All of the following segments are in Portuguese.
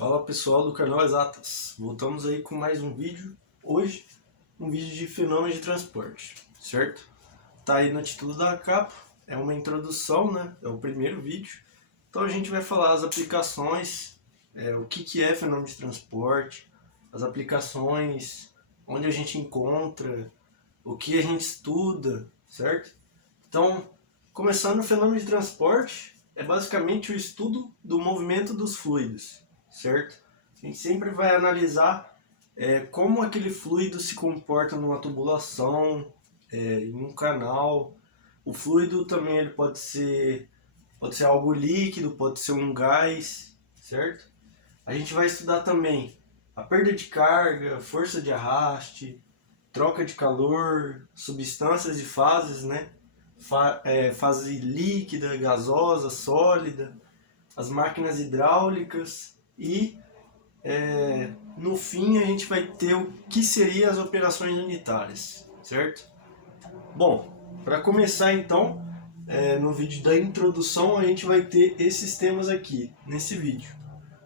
Fala pessoal do canal Exatas, voltamos aí com mais um vídeo. Hoje, um vídeo de fenômenos de transporte, certo? Tá aí no título da capa, é uma introdução, né? É o primeiro vídeo. Então a gente vai falar as aplicações, o que é fenômeno de transporte, as aplicações, onde a gente encontra, o que a gente estuda, certo? Então, começando o fenômeno de transporte, é basicamente o estudo do movimento dos fluidos, certo? A gente sempre vai analisar como aquele fluido se comporta numa tubulação, em um canal. O fluido também ele pode ser algo líquido, pode ser um gás, certo? A gente vai estudar também a perda de carga, força de arraste, troca de calor, substâncias e fases, né? Fase líquida, gasosa, sólida, as máquinas hidráulicas e no fim a gente vai ter o que seriam as operações unitárias, certo? Bom, para começar então, no vídeo da introdução a gente vai ter esses temas aqui, nesse vídeo.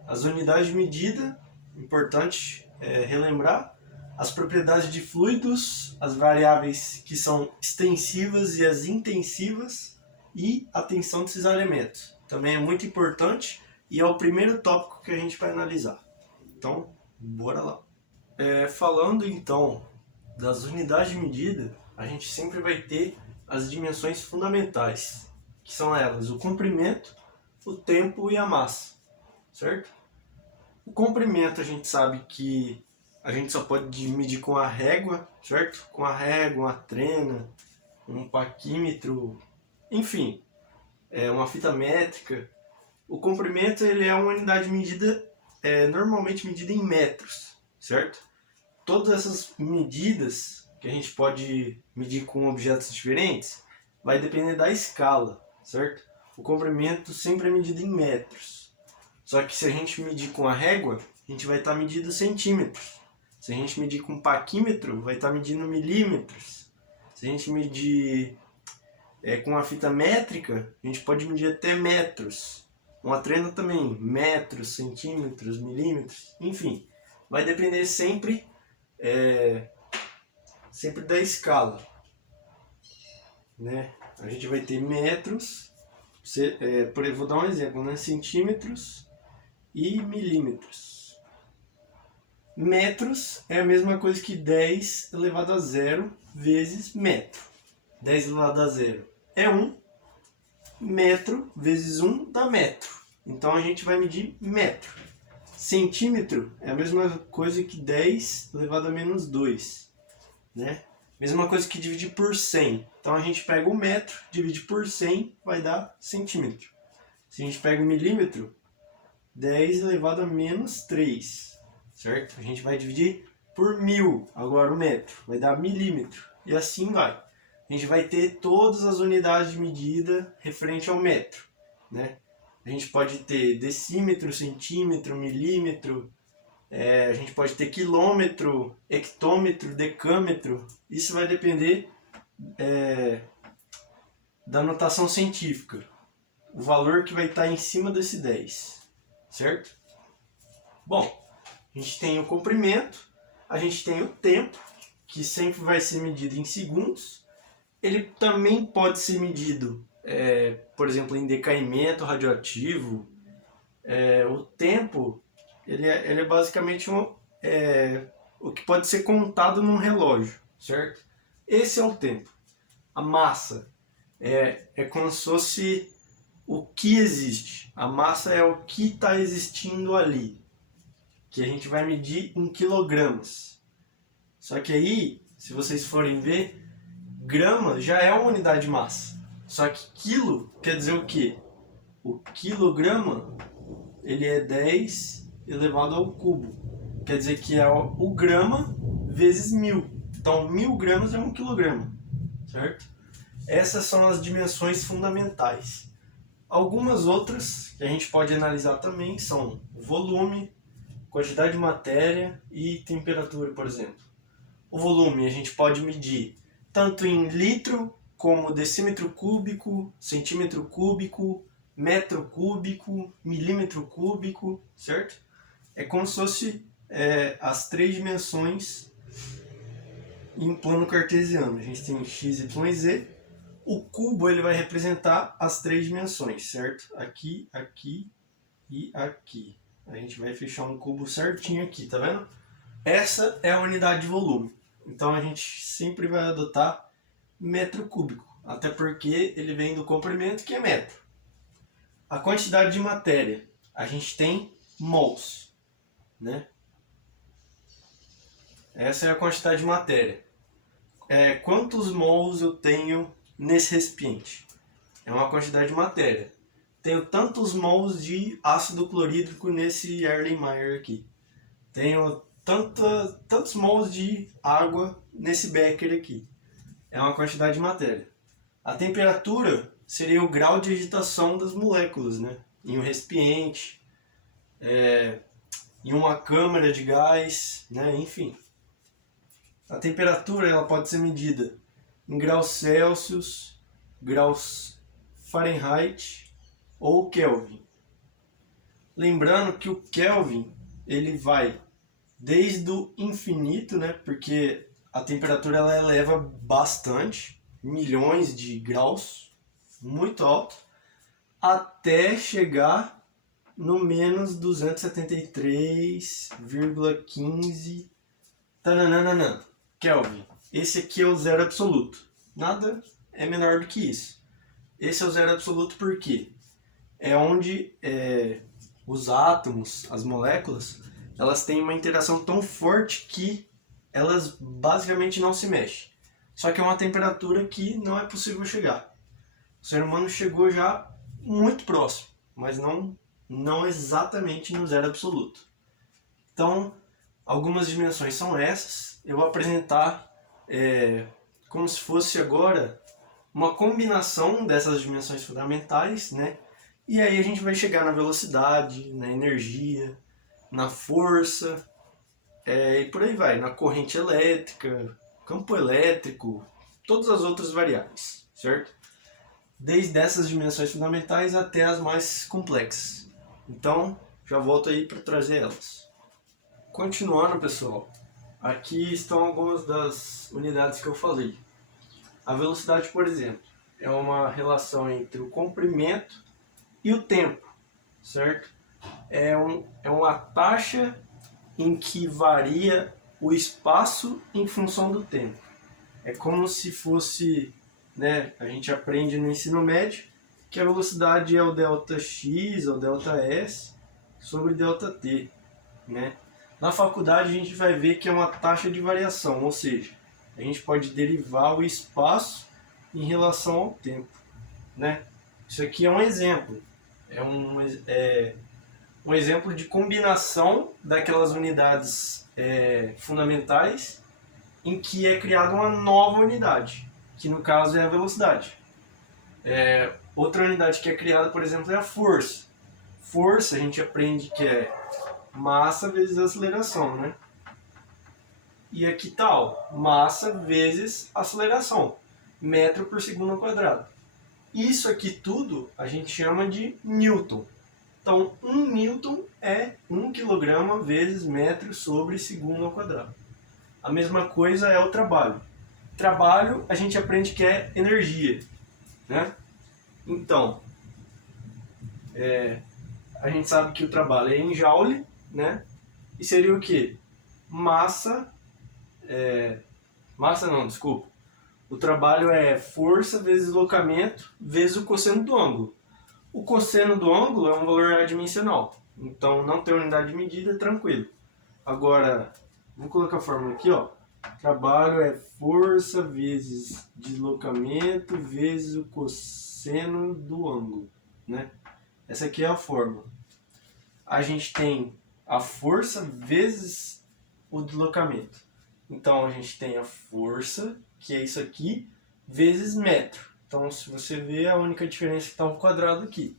As unidades de medida, importante relembrar, as propriedades de fluidos, as variáveis que são extensivas e as intensivas e a tensão desses elementos. Também é muito importante e é o primeiro tópico que a gente vai analisar. Então, bora lá. Falando então das unidades de medida, a gente sempre vai ter as dimensões fundamentais, que são elas o comprimento, o tempo e a massa, certo? O comprimento a gente sabe que a gente só pode medir com a régua, certo? Com a régua, uma trena, um paquímetro, enfim, uma fita métrica. O comprimento ele é uma unidade de medida normalmente medida em metros, certo? Todas essas medidas que a gente pode medir com objetos diferentes vai depender da escala, certo? O comprimento sempre é medido em metros. Só que se a gente medir com a régua, a gente vai estar medindo centímetros. Se a gente medir com paquímetro, vai estar medindo milímetros. Se a gente medir com a fita métrica, a gente pode medir até metros. Uma trena também, metros, centímetros, milímetros, enfim. Vai depender sempre da escala, né? A gente vai ter metros, vou dar um exemplo, né? Centímetros e milímetros. Metros é a mesma coisa que 10 elevado a zero vezes metro. 10 elevado a zero é 1, metro vezes 1 dá metro. Então a gente vai medir metro. Centímetro é a mesma coisa que 10 elevado a menos 2, né? Mesma coisa que dividir por 100. Então a gente pega o metro, divide por 100, vai dar centímetro. Se a gente pega o milímetro, 10 elevado a menos 3, certo? A gente vai dividir por 1000, agora o metro, vai dar milímetro, e assim vai. A gente vai ter todas as unidades de medida referente ao metro, né? A gente pode ter decímetro, centímetro, milímetro, a gente pode ter quilômetro, hectômetro, decâmetro. Isso vai depender da notação científica, o valor que vai estar em cima desse 10, certo? Bom, a gente tem o comprimento, a gente tem o tempo, que sempre vai ser medido em segundos. Ele também pode ser medido, por exemplo, em decaimento radioativo. O tempo ele é basicamente o que pode ser contado num relógio, certo? Esse é o tempo. A massa é como se fosse o que existe. A massa é o que está existindo ali, que a gente vai medir em quilogramas. Só que aí, se vocês forem ver, grama já é uma unidade de massa. Só que quilo quer dizer o quê? O quilograma ele é 10 elevado ao cubo. Quer dizer que é o grama vezes 1000. Então 1000 gramas é 1 quilograma, certo? Essas são as dimensões fundamentais. Algumas outras que a gente pode analisar também são volume, quantidade de matéria e temperatura, por exemplo. O volume a gente pode medir tanto em litro como decímetro cúbico, centímetro cúbico, metro cúbico, milímetro cúbico, certo? é como se fosse as três dimensões em um plano cartesiano. A gente tem x, y e z. O cubo ele vai representar as três dimensões, certo? Aqui, aqui e aqui. A gente vai fechar um cubo certinho aqui, tá vendo? Essa é a unidade de volume. Então a gente sempre vai adotar metro cúbico, até porque ele vem do comprimento, que é metro. A quantidade de matéria, a gente tem mols, né? Essa é a quantidade de matéria. Quantos mols eu tenho nesse recipiente? É uma quantidade de matéria. Tenho tantos mols de ácido clorídrico nesse Erlenmeyer aqui. Tenho tantos mols de água nesse becker aqui. É uma quantidade de matéria. A temperatura seria o grau de agitação das moléculas, né? Em um recipiente, em uma câmara de gás, né? Enfim. A temperatura ela pode ser medida em graus Celsius, graus Fahrenheit ou Kelvin. Lembrando que o Kelvin ele vai desde o infinito, né? Porque a temperatura ela eleva bastante, milhões de graus, muito alto, até chegar no menos 273,15 tananana, Kelvin. Esse aqui é o zero absoluto. Nada é menor do que isso. Esse é o zero absoluto porque é onde os átomos, as moléculas, elas têm uma interação tão forte que elas basicamente não se mexem. Só que é uma temperatura que não é possível chegar. O ser humano chegou já muito próximo, mas não exatamente no zero absoluto. Então, algumas dimensões são essas. Eu vou apresentar como se fosse agora uma combinação dessas dimensões fundamentais, né? E aí a gente vai chegar na velocidade, na energia, na força, e por aí vai, na corrente elétrica, campo elétrico, todas as outras variáveis, certo? Desde essas dimensões fundamentais até as mais complexas. Então, já volto aí para trazer elas. Continuando, pessoal, aqui estão algumas das unidades que eu falei. A velocidade, por exemplo, é uma relação entre o comprimento e o tempo, certo? É uma taxa em que varia o espaço em função do tempo. É como se fosse, né, a gente aprende no ensino médio que a velocidade é o ΔX ou ΔS sobre ΔT, né? Na faculdade a gente vai ver que é uma taxa de variação, ou seja, a gente pode derivar o espaço em relação ao tempo, né? Isso aqui é um exemplo. É um exemplo de combinação daquelas unidades fundamentais em que é criada uma nova unidade, que no caso é a velocidade. Outra unidade que é criada, por exemplo, é a força. Força a gente aprende que é massa vezes aceleração, né? E aqui tal, massa vezes aceleração, metro por segundo ao quadrado. Isso aqui tudo a gente chama de Newton. Então, 1 Newton é 1 kg vezes metro sobre segundo ao quadrado. A mesma coisa é o trabalho. Trabalho a gente aprende que é energia, né? Então, a gente sabe que o trabalho é em joule, né? E seria o quê? Massa não, desculpa. O trabalho é força vezes deslocamento vezes o cosseno do ângulo. O cosseno do ângulo é um valor adimensional, então não tem unidade de medida, tranquilo. Agora, vou colocar a fórmula aqui, ó. Trabalho é força vezes deslocamento vezes o cosseno do ângulo, né? Essa aqui é a fórmula. A gente tem a força vezes o deslocamento. Então a gente tem a força, que é isso aqui, vezes metro. Então se você vê, a única diferença é que está um quadrado aqui.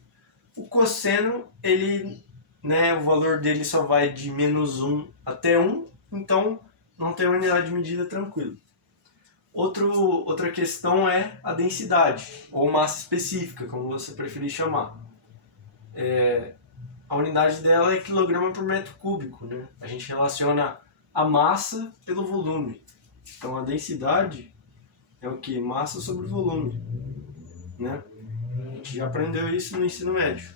O cosseno, ele, né, o valor dele só vai de menos 1 até 1, então não tem unidade de medida, tranquilo. Outra questão é a densidade, ou massa específica, como você preferir chamar. a unidade dela é quilograma por metro cúbico, né? A gente relaciona a massa pelo volume. Então a densidade é o que? Massa sobre volume, né? A gente já aprendeu isso no ensino médio.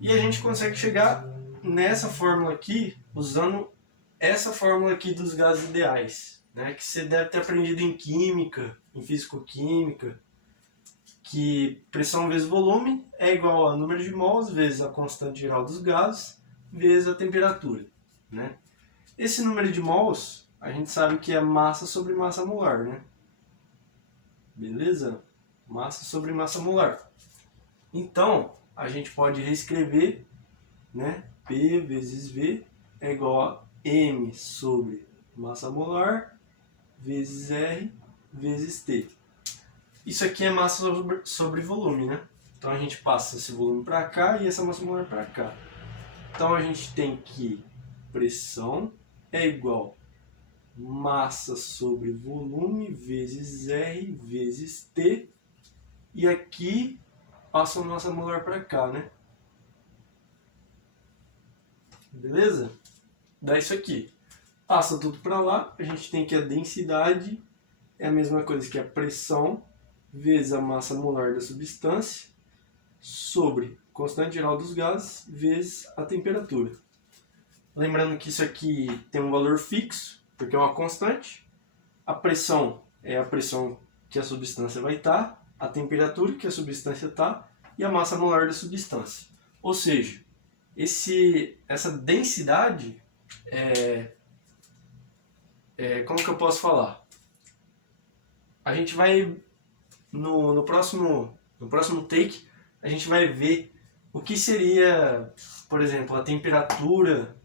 E a gente consegue chegar nessa fórmula aqui usando essa fórmula aqui dos gases ideais, né? Que você deve ter aprendido em química, em físico-química, que pressão vezes volume é igual a número de mols vezes a constante geral dos gases vezes a temperatura, né? Esse número de mols, a gente sabe que é massa sobre massa molar, né? Beleza? Massa sobre massa molar. Então, a gente pode reescrever, né? P vezes V é igual a M sobre massa molar vezes R vezes T. Isso aqui é massa sobre volume, né? Então a gente passa esse volume para cá e essa massa molar para cá. Então a gente tem que pressão é igual massa sobre volume vezes R vezes T. E aqui passa a massa molar para cá, né? Beleza? Dá isso aqui. Passa tudo para lá, a gente tem que a densidade é a mesma coisa que a pressão vezes a massa molar da substância sobre constante geral dos gases vezes a temperatura. Lembrando que isso aqui tem um valor fixo, porque é uma constante. A pressão é a pressão que a substância vai estar, a temperatura que a substância está e a massa molar da substância. Ou seja, essa densidade como que eu posso falar? A gente vai no próximo take a gente vai ver o que seria, por exemplo, a temperatura.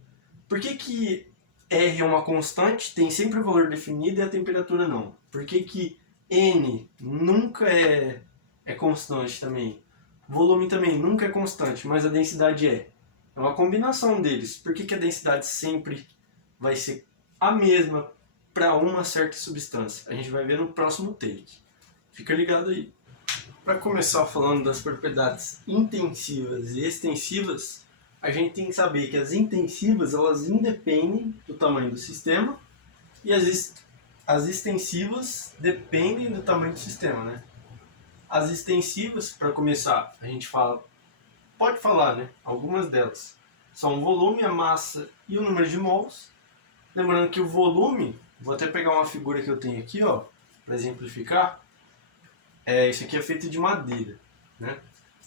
Por que R é uma constante, tem sempre o valor definido e a temperatura não? Por que N nunca é constante também? Volume também nunca é constante, mas a densidade é. É uma combinação deles. Por que a densidade sempre vai ser a mesma para uma certa substância? A gente vai ver no próximo take. Fica ligado aí. Para começar falando das propriedades intensivas e extensivas, a gente tem que saber que as intensivas elas independem do tamanho do sistema e as extensivas dependem do tamanho do sistema, né? As extensivas, para começar, a gente pode falar, né? Algumas delas são o volume, a massa e o número de mols. Lembrando que o volume, vou até pegar uma figura que eu tenho aqui, ó, para exemplificar. Isso aqui é feito de madeira, né?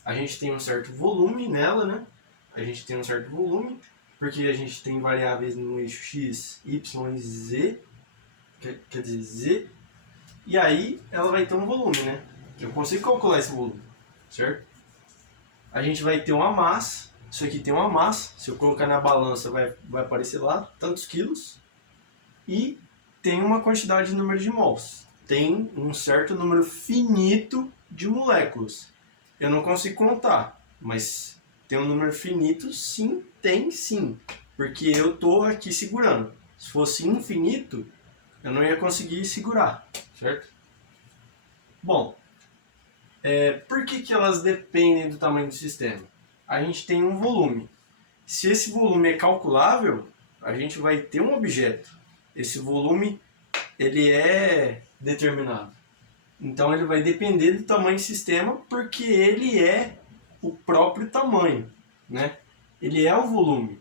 A gente tem um certo volume nela, né? A gente tem um certo volume, porque a gente tem variáveis no eixo x, y e z, quer dizer, z, e aí ela vai ter um volume, né? Eu consigo calcular esse volume, certo? A gente vai ter uma massa, isso aqui tem uma massa, se eu colocar na balança vai aparecer lá, tantos quilos, e tem uma quantidade de número de mols. Tem um certo número finito de moléculas. Eu não consigo contar, mas tem um número finito, sim, tem sim. Porque eu estou aqui segurando. Se fosse infinito, eu não ia conseguir segurar, certo? Bom, por que elas dependem do tamanho do sistema? A gente tem um volume. Se esse volume é calculável, a gente vai ter um objeto. Esse volume ele é determinado. Então ele vai depender do tamanho do sistema porque ele é o próprio tamanho, né? Ele é o volume.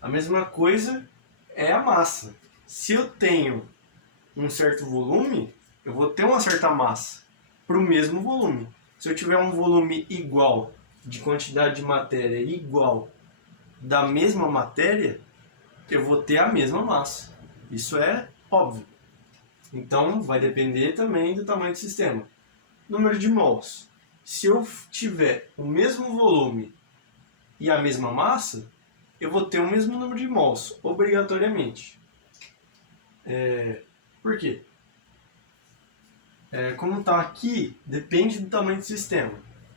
A mesma coisa é a massa. Se eu tenho um certo volume, eu vou ter uma certa massa para o mesmo volume. Se eu tiver um volume igual de quantidade de matéria igual da mesma matéria, eu vou ter a mesma massa. Isso é óbvio. Então, vai depender também do tamanho do sistema. Número de mols. Se eu tiver o mesmo volume e a mesma massa, eu vou ter o mesmo número de mols, obrigatoriamente. Por quê? Como está aqui, depende do tamanho do sistema.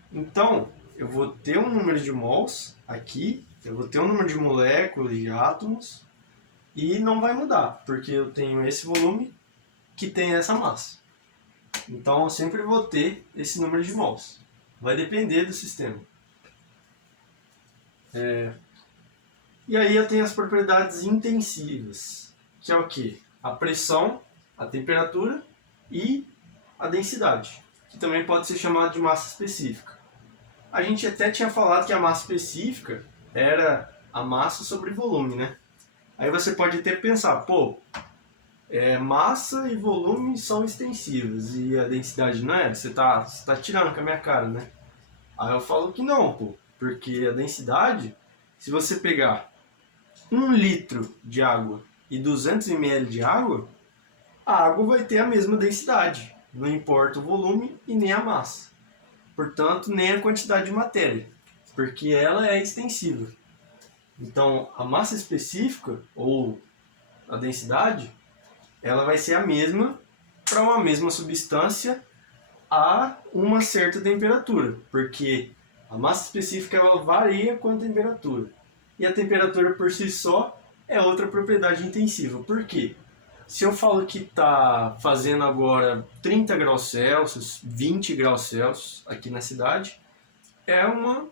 Então, eu vou ter um número de mols aqui, eu vou ter um número de moléculas, de átomos, e não vai mudar, porque eu tenho esse volume que tem essa massa. Então eu sempre vou ter esse número de mols. Vai depender do sistema. E aí eu tenho as propriedades intensivas, que é o quê? A pressão, a temperatura e a densidade, que também pode ser chamada de massa específica. A gente até tinha falado que a massa específica era a massa sobre volume, né? Aí você pode até pensar, pô, massa e volume são extensivos e a densidade não é? Você tá tirando com a minha cara, né? Aí eu falo que não, pô, porque a densidade, se você pegar 1 litro de água e 200 ml de água, a água vai ter a mesma densidade, não importa o volume e nem a massa. Portanto, nem a quantidade de matéria, porque ela é extensiva. Então, a massa específica, ou a densidade, ela vai ser a mesma para uma mesma substância a uma certa temperatura, porque a massa específica ela varia com a temperatura. E a temperatura por si só é outra propriedade intensiva. Por quê? Se eu falo que está fazendo agora 30 graus Celsius, 20 graus Celsius aqui na cidade, é uma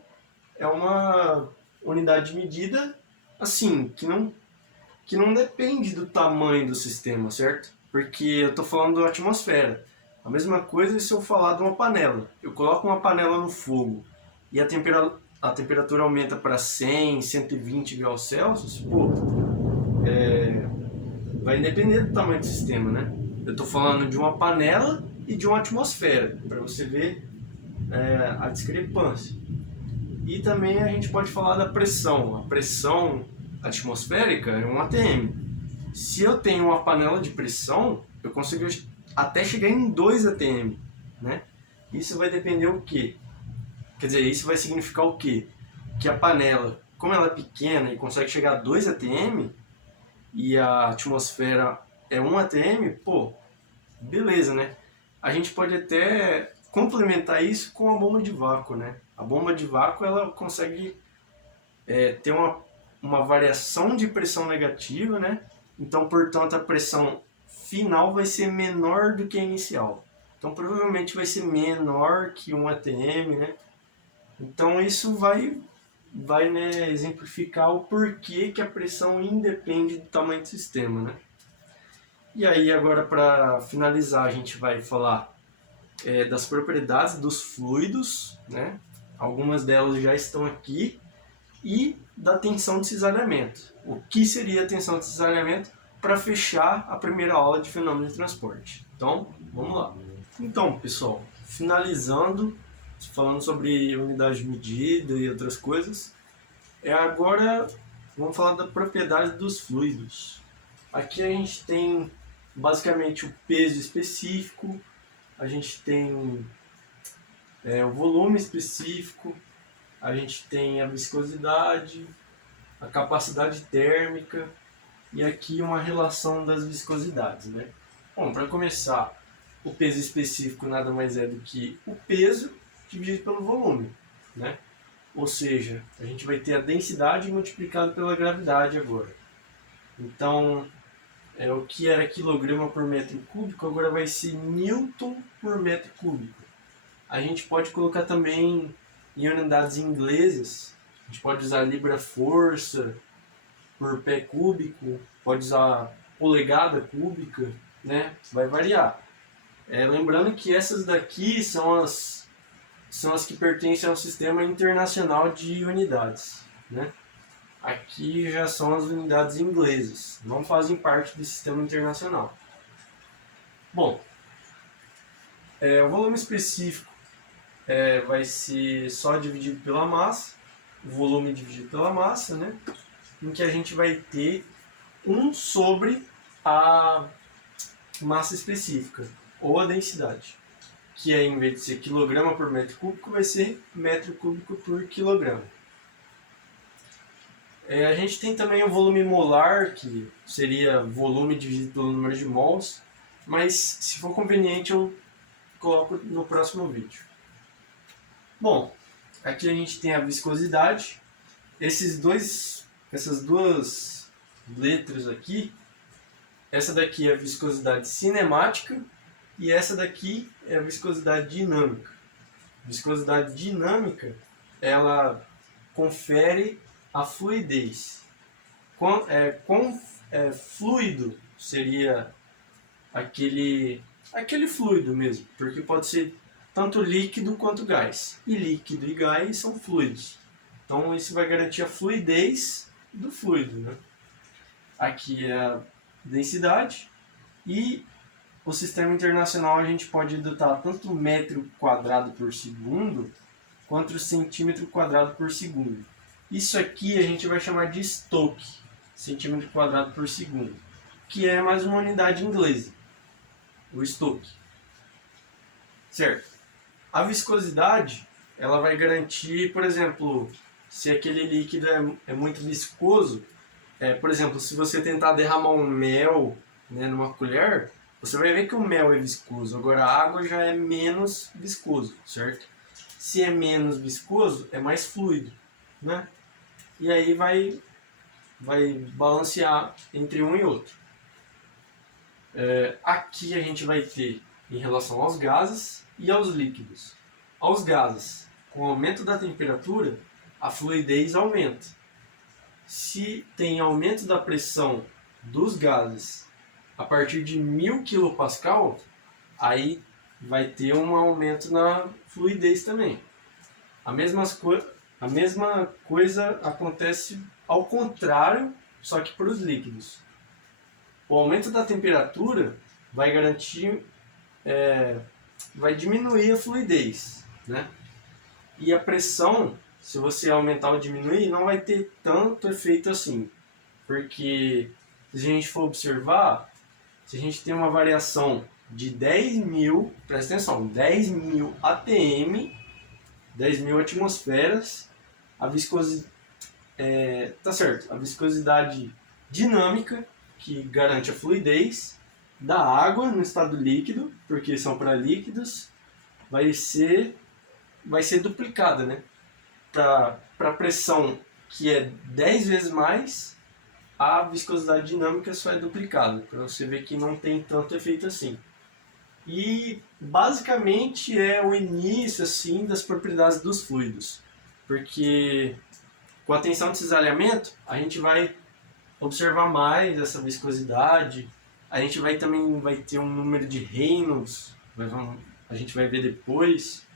unidade de medida assim, que não depende do tamanho do sistema, certo? Porque eu estou falando da atmosfera. A mesma coisa se eu falar de uma panela. Eu coloco uma panela no fogo e a temperatura aumenta para 100, 120 graus Celsius, pô, vai depender do tamanho do sistema, né? Eu estou falando de uma panela e de uma atmosfera, para você ver a discrepância. E também a gente pode falar da pressão. A pressão atmosférica é 1 atm. Se eu tenho uma panela de pressão, eu consigo até chegar em 2 atm, né? Isso vai depender o quê? Quer dizer, isso vai significar o quê? Que a panela, como ela é pequena e consegue chegar a 2 atm, e a atmosfera é 1 atm, pô, beleza, né? A gente pode até complementar isso com a bomba de vácuo, né? A bomba de vácuo ela consegue ter uma variação de pressão negativa, né? Então, portanto, a pressão final vai ser menor do que a inicial. Então, provavelmente vai ser menor que 1 atm, né? Então, isso vai né, exemplificar o porquê que a pressão independe do tamanho do sistema, né? E aí, agora, para finalizar, a gente vai falar das propriedades dos fluidos, né? Algumas delas já estão aqui, e da tensão de cisalhamento. O que seria a tensão de cisalhamento para fechar a primeira aula de fenômeno de transporte. Então, vamos lá. Então, pessoal, finalizando, falando sobre unidade de medida e outras coisas, agora vamos falar da propriedade dos fluidos. Aqui a gente tem basicamente o peso específico, a gente tem o volume específico, a gente tem a viscosidade, a capacidade térmica e aqui uma relação das viscosidades, né? Bom, para começar, o peso específico nada mais é do que o peso dividido pelo volume, né? Ou seja, a gente vai ter a densidade multiplicada pela gravidade agora. Então, o que era quilograma por metro cúbico agora vai ser newton por metro cúbico. A gente pode colocar também em unidades inglesas, a gente pode usar libra-força por pé cúbico, pode usar polegada cúbica, né? Vai variar. Lembrando que essas daqui são as que pertencem ao Sistema Internacional de Unidades, né? Aqui já são as unidades inglesas, não fazem parte do Sistema Internacional. Bom, o volume específico vai ser só dividido pela massa, o volume dividido pela massa, né? Em que a gente vai ter 1 sobre a massa específica, ou a densidade, que em vez de ser quilograma por metro cúbico, vai ser metro cúbico por quilograma. A gente tem também o volume molar, que seria volume dividido pelo número de mols, mas se for conveniente eu coloco no próximo vídeo. Bom, aqui a gente tem a viscosidade. Essas duas letras aqui, essa daqui é a viscosidade cinemática e essa daqui é a viscosidade dinâmica. A viscosidade dinâmica, ela confere a fluidez. Quão fluido seria aquele fluido mesmo, porque pode ser tanto líquido quanto gás. E líquido e gás são fluidos. Então isso vai garantir a fluidez do fluido, né? Aqui é a densidade e o sistema internacional a gente pode adotar tanto metro quadrado por segundo quanto centímetro quadrado por segundo. Isso aqui a gente vai chamar de Stoke, centímetro quadrado por segundo, que é mais uma unidade inglesa, o Stoke. Certo? A viscosidade, ela vai garantir, por exemplo, se aquele líquido é muito viscoso, por exemplo, se você tentar derramar um mel, né, numa colher, você vai ver que o mel é viscoso, agora a água já é menos viscoso, certo? Se é menos viscoso, é mais fluido, né? E aí vai balancear entre um e outro. Aqui a gente vai ter em relação aos gases e aos líquidos. Aos gases, com o aumento da temperatura, a fluidez aumenta. Se tem aumento da pressão dos gases a partir de 1000 kPa, aí vai ter um aumento na fluidez também. A mesma coisa acontece ao contrário, só que para os líquidos. O aumento da temperatura vai garantir, vai diminuir a fluidez, né? E a pressão, se você aumentar ou diminuir, não vai ter tanto efeito assim. Porque se a gente for observar, se a gente tem uma variação de 10.000, presta atenção, 10.000 atm, 10.000 atmosferas, a viscosidade, tá certo, a viscosidade dinâmica, que garante a fluidez, da água no estado líquido, porque são para líquidos, vai ser duplicada, né? Para a pressão, que é 10 vezes mais, a viscosidade dinâmica só é duplicada, para você ver que não tem tanto efeito assim. E basicamente é o início assim das propriedades dos fluidos, porque com a tensão de cisalhamento a gente vai observar mais essa viscosidade, a gente também vai ter um número de Reynolds, a gente vai ver depois,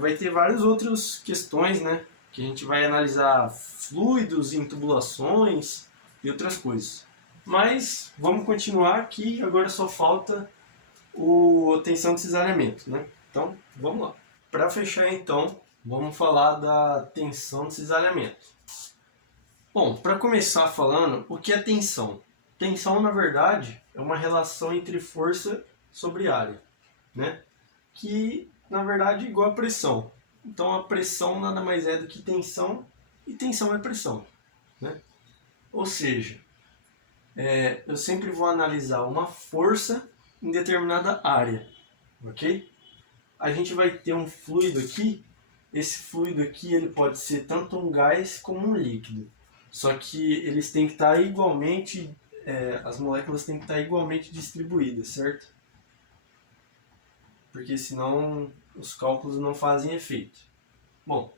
vai ter várias outras questões, né, que a gente vai analisar fluidos em tubulações e outras coisas. Mas vamos continuar aqui, agora só falta a tensão de cisalhamento, né? Então, vamos lá. Para fechar então, vamos falar da tensão de cisalhamento. Bom, para começar falando, o que é tensão? Tensão, na verdade, é uma relação entre força sobre área, né? Que, na verdade, é igual a pressão. Então, a pressão nada mais é do que tensão, e tensão é pressão, né? Ou seja, eu sempre vou analisar uma força em determinada área, ok? A gente vai ter um fluido aqui, esse fluido aqui ele pode ser tanto um gás como um líquido, só que eles têm que estar igualmente, as moléculas têm que estar igualmente distribuídas, certo? Porque senão os cálculos não fazem efeito. Bom,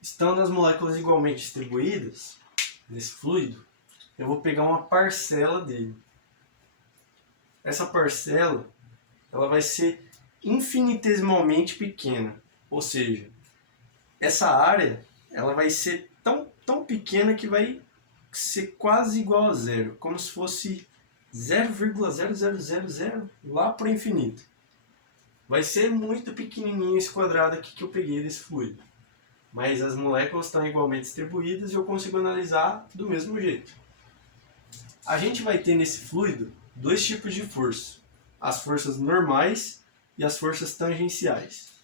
estando as moléculas igualmente distribuídas nesse fluido, eu vou pegar uma parcela dele. Essa parcela ela vai ser infinitesimalmente pequena, ou seja, essa área ela vai ser tão pequena que vai ser quase igual a zero, como se fosse 0,0000 lá para o infinito. Vai ser muito pequenininho esse quadrado aqui que eu peguei desse fluido, mas as moléculas estão igualmente distribuídas e eu consigo analisar do mesmo jeito. A gente vai ter nesse fluido dois tipos de força, as forças normais e as forças tangenciais.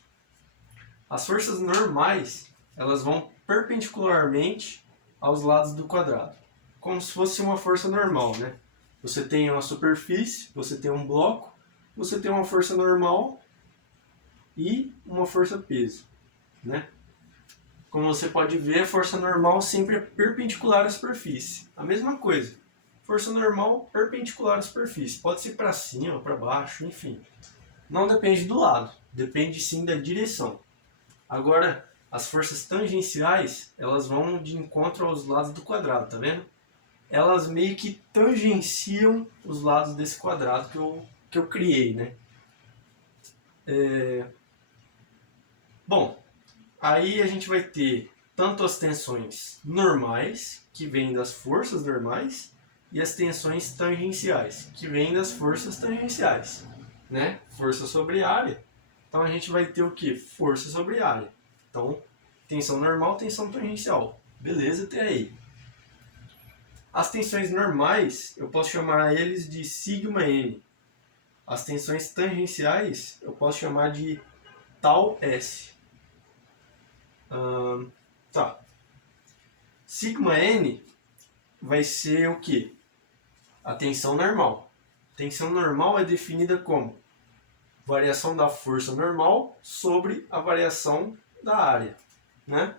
As forças normais, elas vão perpendicularmente aos lados do quadrado, como se fosse uma força normal, né? Você tem uma superfície, você tem um bloco, você tem uma força normal e uma força peso, né? Como você pode ver, a força normal sempre é perpendicular à superfície. A mesma coisa. Força normal perpendicular à superfície. Pode ser para cima, para baixo, enfim. Não depende do lado. Depende sim da direção. Agora, as forças tangenciais, elas vão de encontro aos lados do quadrado, tá vendo? Elas meio que tangenciam os lados desse quadrado que eu criei, né? Bom, aí a gente vai ter tanto as tensões normais, que vêm das forças normais, e as tensões tangenciais, que vêm das forças tangenciais, né? Força sobre área. Então a gente vai ter o que? Força sobre área. Então, tensão normal, tensão tangencial. Beleza, até aí. As tensões normais, eu posso chamar eles de σn. As tensões tangenciais, eu posso chamar de tau S. Tá. Σn vai ser o quê? A tensão normal. Tensão normal é definida como variação da força normal sobre a variação da área, né?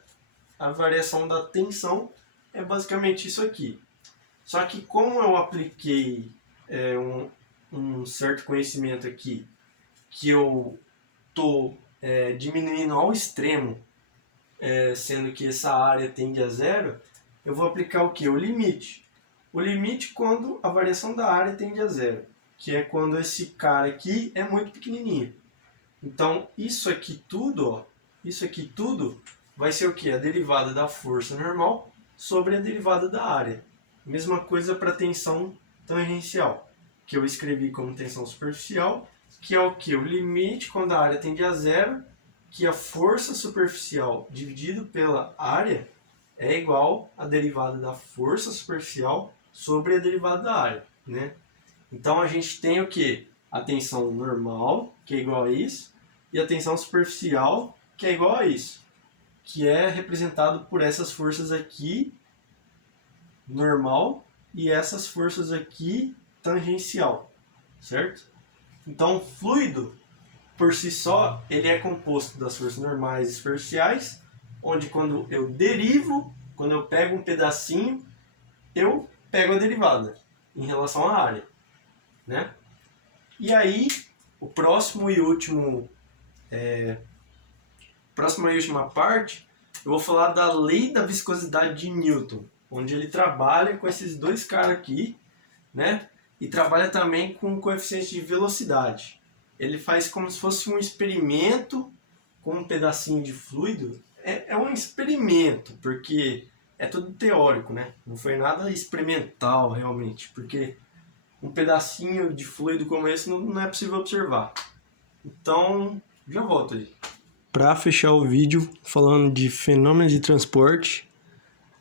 A variação da tensão é basicamente isso aqui. Só que como eu apliquei um certo conhecimento aqui, que eu estou diminuindo ao extremo, sendo que essa área tende a zero, eu vou aplicar o que? O limite. O limite quando a variação da área tende a zero, que é quando esse cara aqui é muito pequenininho. Então, isso aqui tudo vai ser o que? A derivada da força normal sobre a derivada da área. Mesma coisa para tensão tangencial, que eu escrevi como tensão superficial, que é o que? O limite quando a área tende a zero, que a força superficial dividido pela área é igual à derivada da força superficial sobre a derivada da área, né? Então a gente tem o que? A tensão normal, que é igual a isso, e a tensão superficial, que é igual a isso, que é representado por essas forças aqui, normal, e essas forças aqui, tangencial, certo? Então, fluido, por si só, ele é composto das forças normais e superficiais, onde quando eu derivo, quando eu pego um pedacinho, eu pego a derivada em relação à área, né? E aí, o próximo e última parte, eu vou falar da lei da viscosidade de Newton, onde ele trabalha com esses dois caras aqui, né? E trabalha também com o coeficiente de velocidade. Ele faz como se fosse um experimento com um pedacinho de fluido. É um experimento, porque é tudo teórico, né? Não foi nada experimental realmente, porque um pedacinho de fluido como esse não é possível observar. Então, já volto aí. Para fechar o vídeo falando de fenômenos de transporte,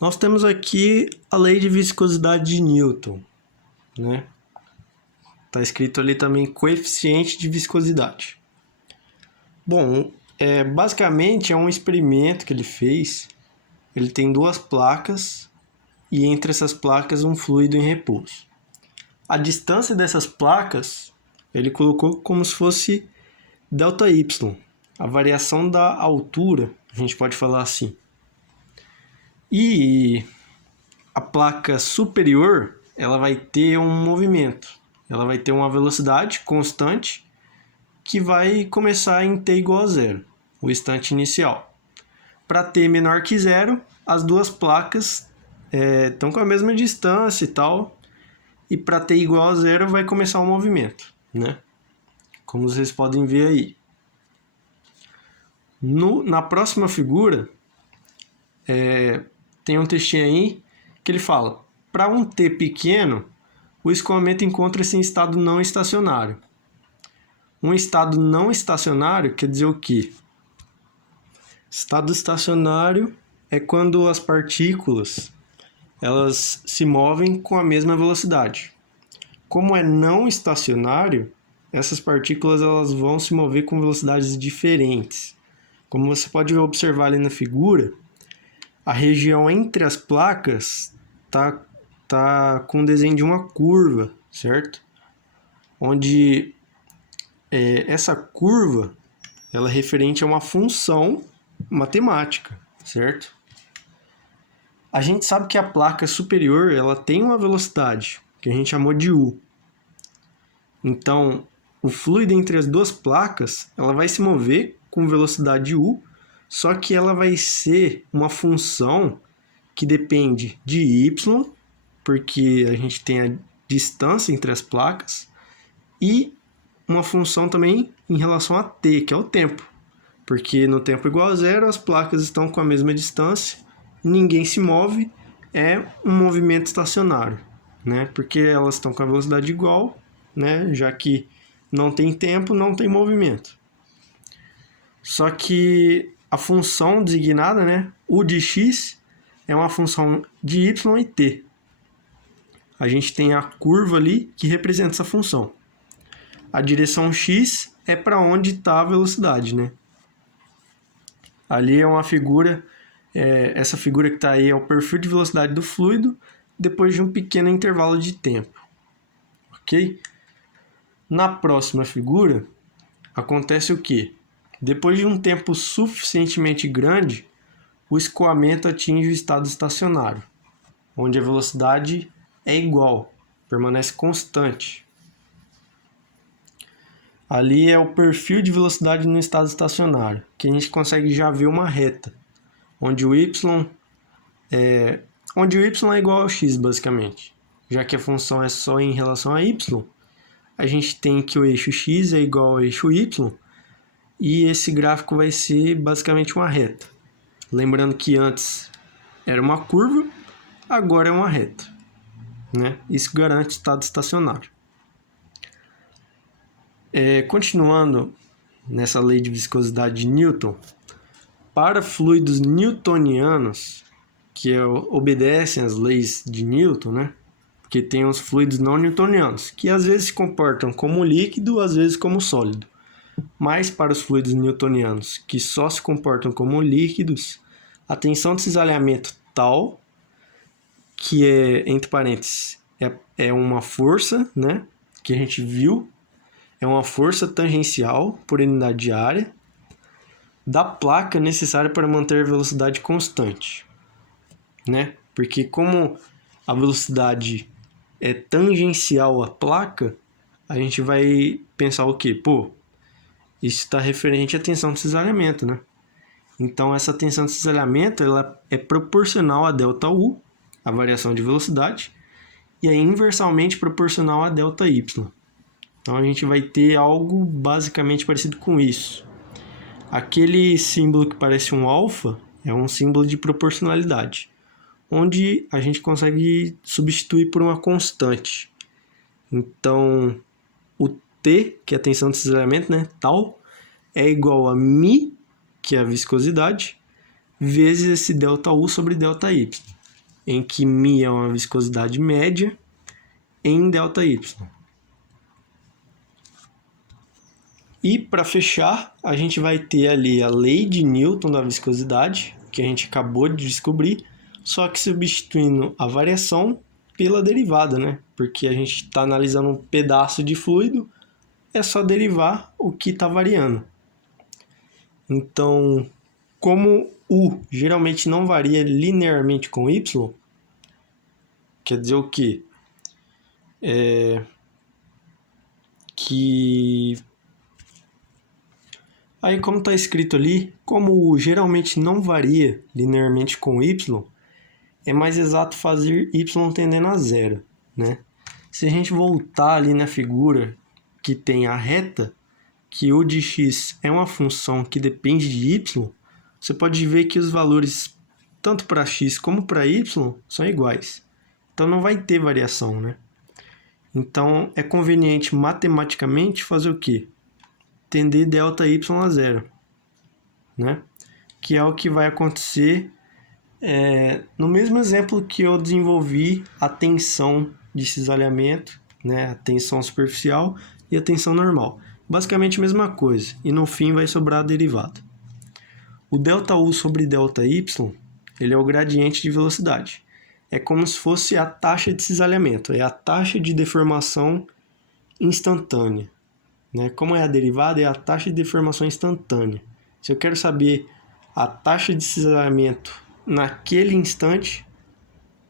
nós temos aqui a lei de viscosidade de Newton, né? Está escrito ali também coeficiente de viscosidade. Bom, basicamente é um experimento que ele fez. Ele tem duas placas e entre essas placas um fluido em repouso. A distância dessas placas ele colocou como se fosse ΔY, a variação da altura, a gente pode falar assim. E a placa superior, ela vai ter um movimento, ela vai ter uma velocidade constante que vai começar em t igual a zero, o instante inicial. Para t menor que zero, as duas placas estão com a mesma distância e tal, e para t igual a zero vai começar o movimento, né? Como vocês podem ver aí. Na próxima figura, tem um textinho aí que ele fala: para um t pequeno, o escoamento encontra-se em estado não estacionário. Um estado não estacionário quer dizer o quê? Estado estacionário é quando as partículas elas se movem com a mesma velocidade. Como é não estacionário, essas partículas elas vão se mover com velocidades diferentes. Como você pode observar ali na figura, a região entre as placas tá com o desenho de uma curva, certo? Onde essa curva ela é referente a uma função matemática, certo? A gente sabe que a placa superior ela tem uma velocidade que a gente chamou de U. Então, o fluido entre as duas placas ela vai se mover com velocidade U, só que ela vai ser uma função que depende de y, porque a gente tem a distância entre as placas, e uma função também em relação a t, que é o tempo, porque no tempo igual a zero as placas estão com a mesma distância, ninguém se move, é um movimento estacionário, né? Porque elas estão com a velocidade igual, né? Já que não tem tempo, não tem movimento. Só que a função designada, né, u de x, é uma função de y e t. A gente tem a curva ali que representa essa função. A direção x é para onde está a velocidade, né? Ali é uma figura, essa figura que está aí é o perfil de velocidade do fluido depois de um pequeno intervalo de tempo, ok? Na próxima figura, acontece o quê? Depois de um tempo suficientemente grande, o escoamento atinge o estado estacionário, onde a velocidade é igual, permanece constante. Ali é o perfil de velocidade no estado estacionário, que a gente consegue já ver uma reta, onde o y é igual ao x, basicamente. Já que a função é só em relação a y, a gente tem que o eixo x é igual ao eixo y, e esse gráfico vai ser basicamente uma reta. Lembrando que antes era uma curva, agora é uma reta, né? Isso garante estado estacionário. Continuando nessa lei de viscosidade de Newton, para fluidos newtonianos, que obedecem às leis de Newton, né? Porque tem os fluidos não newtonianos, que às vezes se comportam como líquido, às vezes como sólido. Mas para os fluidos newtonianos, que só se comportam como líquidos, a tensão de cisalhamento tal, que é, entre parênteses, é uma força, né, que a gente viu, é uma força tangencial por unidade de área da placa necessária para manter a velocidade constante, né? Porque como a velocidade é tangencial à placa, a gente vai pensar o quê? Pô, isso está referente à tensão de cisalhamento, né? Então, essa tensão de cisalhamento ela é proporcional a ΔU, a variação de velocidade, e é inversamente proporcional a ΔY. Então, a gente vai ter algo basicamente parecido com isso. Aquele símbolo que parece um alfa é um símbolo de proporcionalidade, onde a gente consegue substituir por uma constante. Então, o T, que é a tensão de cisalhamento, né, tal, é igual a μ, que é a viscosidade, vezes esse ΔU sobre ΔY, em que μ é uma viscosidade média em ΔY. E para fechar, a gente vai ter ali a lei de Newton da viscosidade, que a gente acabou de descobrir, só que substituindo a variação pela derivada, né? Porque a gente está analisando um pedaço de fluido, é só derivar o que está variando. Então, como U geralmente não varia linearmente com Y, quer dizer o quê? Aí, como está escrito ali, como U geralmente não varia linearmente com Y, é mais exato fazer Y tendendo a zero, né? Se a gente voltar ali na figura que tem a reta, que U de x é uma função que depende de y, você pode ver que os valores, tanto para x como para y, são iguais. Então, não vai ter variação, né? Então, é conveniente matematicamente fazer o quê? Tender ΔY a zero, né? Que é o que vai acontecer no mesmo exemplo que eu desenvolvi a tensão de cisalhamento, né? A tensão superficial e a tensão normal. Basicamente a mesma coisa, e no fim vai sobrar a derivada. O ΔU sobre ΔY, ele é o gradiente de velocidade. É como se fosse a taxa de cisalhamento, é a taxa de deformação instantânea, né? Como é a derivada, é a taxa de deformação instantânea. Se eu quero saber a taxa de cisalhamento naquele instante,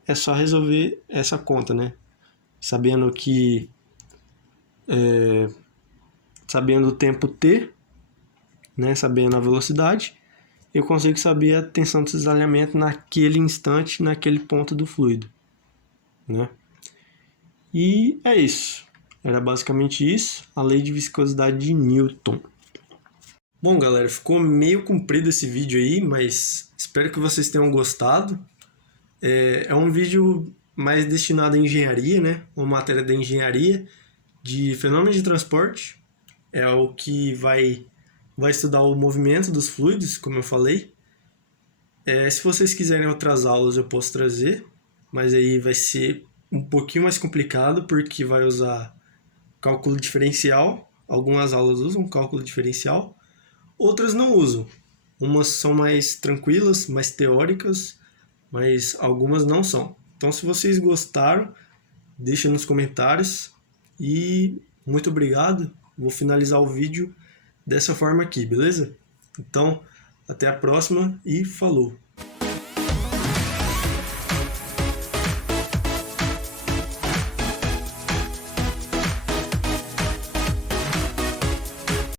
é só resolver essa conta, né? Sabendo o tempo t, né? Sabendo a velocidade, eu consigo saber a tensão de cisalhamento naquele instante, naquele ponto do fluido, né? E é isso. Era basicamente isso, a lei de viscosidade de Newton. Bom, galera, ficou meio comprido esse vídeo aí, mas espero que vocês tenham gostado. É um vídeo mais destinado à engenharia, né? Uma matéria da engenharia de fenômenos de transporte. É o que vai estudar o movimento dos fluidos, como eu falei. Se vocês quiserem outras aulas, eu posso trazer, mas aí vai ser um pouquinho mais complicado, porque vai usar cálculo diferencial. Algumas aulas usam cálculo diferencial, outras não usam. Umas são mais tranquilas, mais teóricas, mas algumas não são. Então, se vocês gostaram, deixa nos comentários e muito obrigado. Vou finalizar o vídeo dessa forma aqui, beleza? Então, até a próxima e falou!